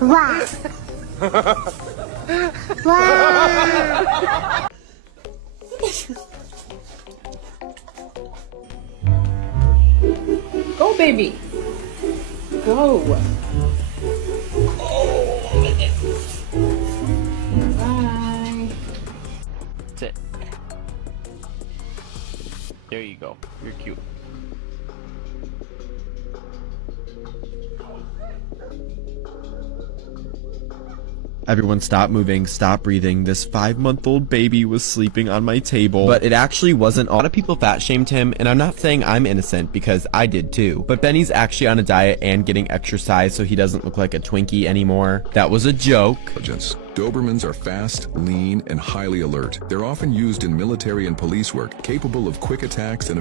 Wow. Wow. Go, baby. Go. Bye. Sit. There you go. You're cute. Everyone stop moving, stop breathing. This 5-month-old baby was sleeping on my table. But it actually wasn't. A lot of people fat shamed him, and I'm not saying I'm innocent because I did too. But Benny's actually on a diet and getting exercise so he doesn't look like a Twinkie anymore. That was a joke. Dobermans are fast, lean, and highly alert. They're often used in military and police work, capable of quick attacks and